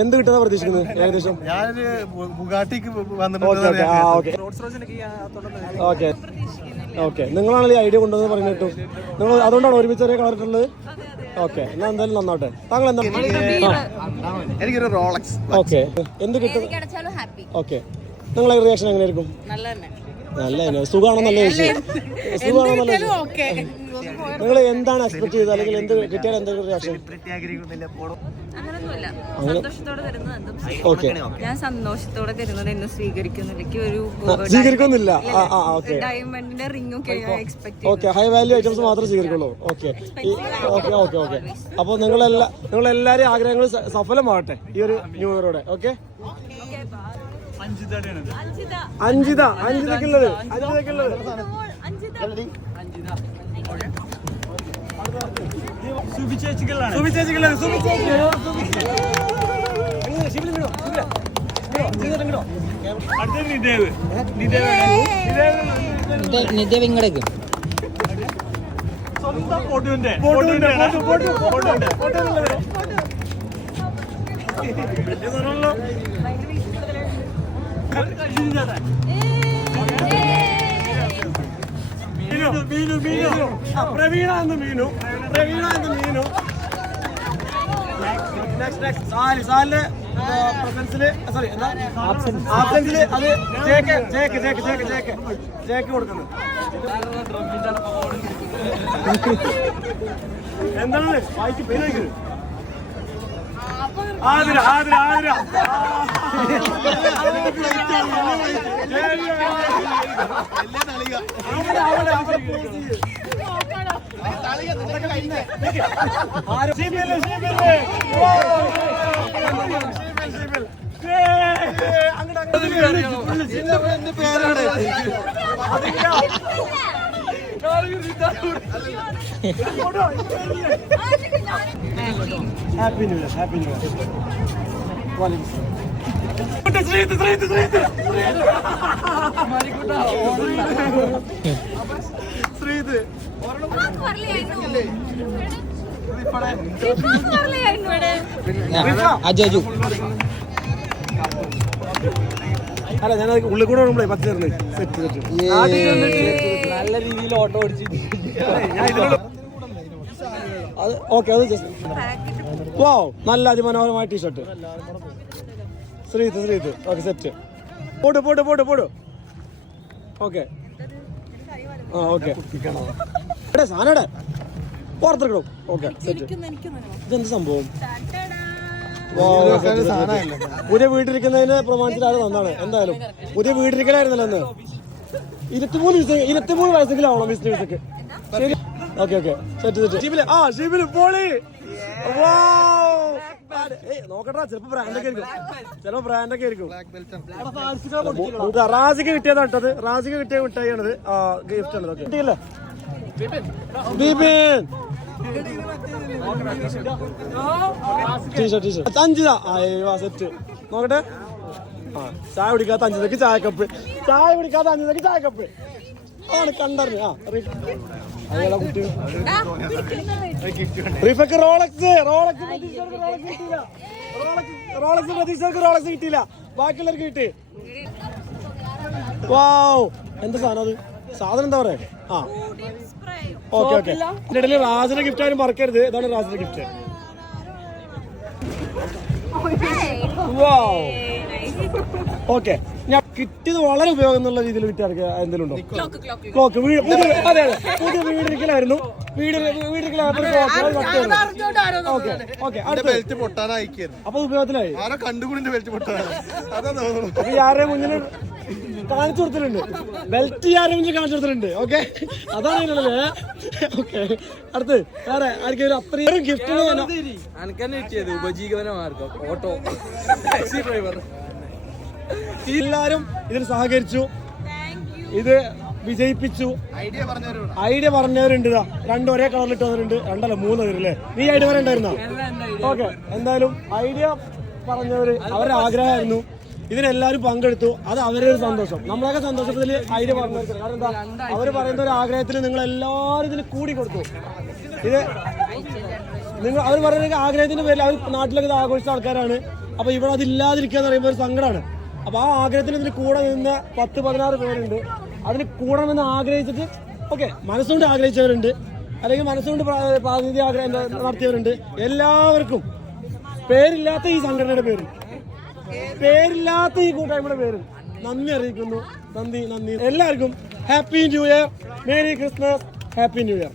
എന്ത് കിട്ടുന്ന പ്രതീക്ഷിക്കുന്നത് ഏകദേശം? ഓക്കെ, നിങ്ങളാണല്ലോ ഐഡിയ കൊണ്ടുവന്ന് പറഞ്ഞു കിട്ടും. നിങ്ങൾ അതുകൊണ്ടാണ് ഒരുമിച്ച് ചെറിയ കളർ ഇട്ടുള്ളത്. ഓക്കെ, എന്നാ എന്തായാലും നന്നാവട്ടെ. താങ്കൾ എന്താ? എനിക്കൊരു റോളക്സ്. ഓക്കെ, എന്ത് കിട്ടും? ഓക്കെ, നിങ്ങളെ റിയാക്ഷൻ എങ്ങനെയായിരിക്കും? നല്ല സുഖമാണോ? നല്ല വിഷയം. സുഖമാണോ? നല്ല നിങ്ങൾ എന്താണ് എക്സ്പെക്ട് ചെയ്തത്, അല്ലെങ്കിൽ എന്ത് കിട്ടിയാൽ എന്തെങ്കിലും റിയാക്ഷൻ? ഞാൻ സന്തോഷത്തോടെ തരുന്നത് എന്നെ സ്വീകരിക്കുന്നില്ല. ഡയമണ്ടിന്റെ റിംഗും ഓക്കെ, ഹൈ വാല്യൂ ഐറ്റംസ് മാത്രമേ സ്വീകരിക്കുള്ളൂ. Okay okay okay okay. അപ്പോൾ നിങ്ങളെല്ലാവരും ആഗ്രഹങ്ങൾ സഫലമാവട്ടെ ഈ ഒരു ന്യൂ ഇയറോടെ. ഓക്കെ, അഞ്ചിതക്കുള്ളത് പ്രവീണ എന്ന് മീനു. സാലിന്റെ പ്രസൻസില് സോറി ആബ്സെൻസില് അത് ജേക്ക് കൊടുക്കുന്നു. എന്താണ് വായിക്ക് പേര്? Athira. Happy new year. Sreeth Aju അല്ല, ഞാൻ ഉള്ളിൽ കൂടെ വരുമ്പോഴേ പച്ച സെറ്റ് നല്ല രീതിയിൽ ഓട്ടോ ഓടിച്ചിട്ട്. ഓക്കെ, അത് ജസ്റ്റ് വൗ, നല്ല അതിമനോഹരമായ ടീഷർട്ട്. ശ്രീത്. Okay, set. പോട്. ഓക്കെ, ഓക്കെ, സാധനം പുറത്തിറക്കണം. Okay, set. ഇതെന്ത് സംഭവം? പുതിയ വീട്ടിരിക്കുന്നതിന് പ്രമാണിച്ചിട്ട് ആരും തന്നാണ്. എന്തായാലും പുതിയ വീട്ടിരിക്കലായിരുന്നല്ലോ അന്ന്. 23 വയസ്സെങ്കിലാവണം ബിസിനസ്സൊക്കെ. ശരി, ഓക്കെ, സെറ്റ്. ഷിബില് പോളി. നോക്കട്ടാ, ചിലപ്പോ ബ്രാൻഡൊക്കെ ആയിരിക്കും. റാസിക്ക് കിട്ടിയതാട്ടത്. റാസിക്ക് കിട്ടിയ മിഠായിയാണിത്. ഗിഫ്റ്റ് ആണ്. കിട്ടിയില്ലേ ബിബിൻ? T shirt 5 set. നോക്കട്ടെ. ചായ കുടിക്കാത്ത 5 ചായക്കപ്പ്. ആണ് കണ്ടറിഞ്ഞു. കുട്ടി റിഫക്ക് റോളക്സ് കിട്ടിയില്ല. ബാക്കിയുള്ളവർക്ക് കിട്ടി. വാവ്, എന്താ സാധനം അത്? സാധനം എന്താ പറയാ? ഓക്കെ. ഇതിന്റെ ഇടയിൽ റാസിന്റെ ഗിഫ്റ്റ് ആരും മറക്കരുത്. ഇതാണ് റാസിന്റെ ഗിഫ്റ്റ്. ഓക്കെ, ഞാൻ കിട്ടിയത് വളരെ ഉപയോഗം എന്നുള്ള രീതിയിൽ വിറ്റാർ എന്തെങ്കിലും ഉണ്ടോ? ക്ലോക്ക്. അതെ, പുതിയ വീടിരിക്കലായിരുന്നു. അപ്പൊ ഉപയോഗത്തിലായി. അപ്പൊ ആരുടെ മുന്നിൽ കാണിച്ചു കൊടുത്തിട്ടുണ്ട്. ബെൽറ്റ് ആരുടെ മുന്നിൽ കാണിച്ചു കൊടുത്തിട്ടുണ്ട്. ഓക്കെ, അതാണ് ഇതിനുള്ളത്. ഓക്കെ, അടുത്ത് വേറെ ആർക്കും അത്രയും ഗിഫ്റ്റ് കിട്ടിയത് ഉപജീവനമാർഗം ഓട്ടോ ടാക്സി ഡ്രൈവർ. എല്ലാരും ഇതിന് സഹകരിച്ചു. ഇത് വിജയിപ്പിച്ചു. ഐഡിയ പറഞ്ഞവരുണ്ട്. 2 ഒരേ കളറിൽ ഇട്ടവരുണ്ട്. 2 3 പേരല്ലേ? നീ ഐഡിയ പറയണ്ടായിരുന്നോ? ഓക്കെ, എന്തായാലും ഐഡിയ പറഞ്ഞവര് അവരുടെ ആഗ്രഹമായിരുന്നു. ഇതിനെല്ലാവരും പങ്കെടുത്തു. അത് അവരുടെ ഒരു സന്തോഷം. നമ്മളൊക്കെ സന്തോഷത്തിൽ ഐഡിയ പറഞ്ഞവർക്ക്. കാരണം എന്താ, അവർ പറയുന്ന ഒരു ആഗ്രഹത്തിൽ നിങ്ങൾ എല്ലാവരും ഇതിന് കൂടി കൊടുത്തു. ഇത് നിങ്ങൾ അവർ പറയുന്ന ആഗ്രഹത്തിന്റെ പേരിൽ അവർ നാട്ടിലൊക്കെ ഇത് ആഘോഷിച്ച ആൾക്കാരാണ്. അപ്പൊ ഇവിടെ അതില്ലാതിരിക്കുക എന്ന് പറയുമ്പോൾ ഒരു സങ്കടമാണ്. അപ്പൊ ആ ആഗ്രഹത്തിന് ഇതിന് കൂടെ നിന്ന് 10-16 പേരുണ്ട്. അതിന് കൂടെ നിന്ന് ആഗ്രഹിച്ചിട്ട് ഓക്കെ മനസ്സുകൊണ്ട് ആഗ്രഹിച്ചവരുണ്ട്, അല്ലെങ്കിൽ മനസ്സുകൊണ്ട് പ്രാതിനിധ്യ ആഗ്രഹം നടത്തിയവരുണ്ട്. എല്ലാവർക്കും പേരില്ലാത്ത ഈ സംഘടനയുടെ പേരിൽ, പേരില്ലാത്ത ഈ കൂട്ടായ്മയുടെ പേരിൽ നന്ദി അറിയിക്കുന്നു. നന്ദി എല്ലാവർക്കും happy new year, merry Christmas, happy new year.